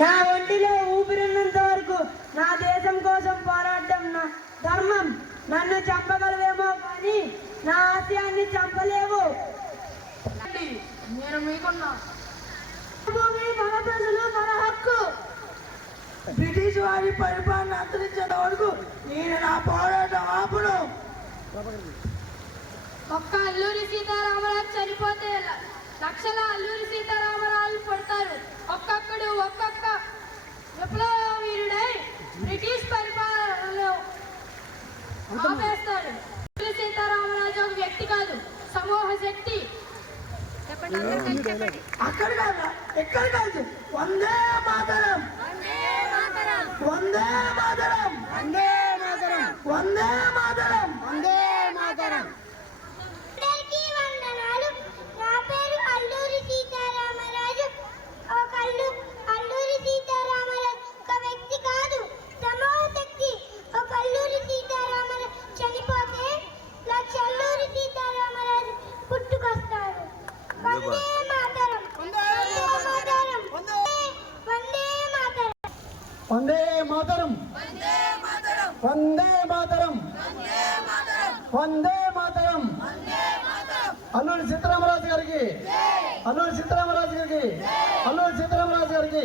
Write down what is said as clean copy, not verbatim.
నా ఒంటిలో ఊపిరిన్నంత వరకు నా దేశం కోసం పోరాడడం నా ధర్మం. నన్ను చంపగలవేమో కానీ నా ఆశయాన్ని చంపలేవు. నేను మీకున్నా భూమి మన ప్రజలు మన హక్కు. బ్రిటిష్ వారి పరిపాలన అంతరించేంత వరకు నేను నా పోరాటం ఆపును. ఒక్క అల్లూరి సీతారామరాజు చనిపోతే లక్షల అల్లూరి సీతారామరాజు పడతారు. ఒక్కొక్క విప్లవ వీరుడై బ్రిటిష్ పరిపాలనలో ఆపేస్తాడు. అల్లూరి సీతారామరాజు ఒక వ్యక్తి కాదు, సమూహ శక్తి. అక్కడ కాదు, ఎక్కడ కాదు. వందే మాతరం, వందే మాతరం, వందే మాతరం, వందే మాతరం, వందే మాతరం, వందే మాతరం. అందరికీ వందనాలు. నా పేరు అల్లూరి సీతారామరాజు. అల్లూరి సీతారామరాజు ఒక వ్యక్తి కాదు, సమూహ శక్తి. ఒక అల్లూరి సీతారామరాజు చనిపోతే లక్ష అల్లూరి సీతారామరాజు పుట్టుకొస్తారు. వందే మాతరం, వందే మాతరం, వందే మాతరం, వందే మాతరం, వందే మాతరం, వందే మాతరం. అల్లూరి సీతారామరాజు గారికి, అల్లూరి సీతారామరాజు గారికి, అల్లూరి సీతారామరాజు గారికి.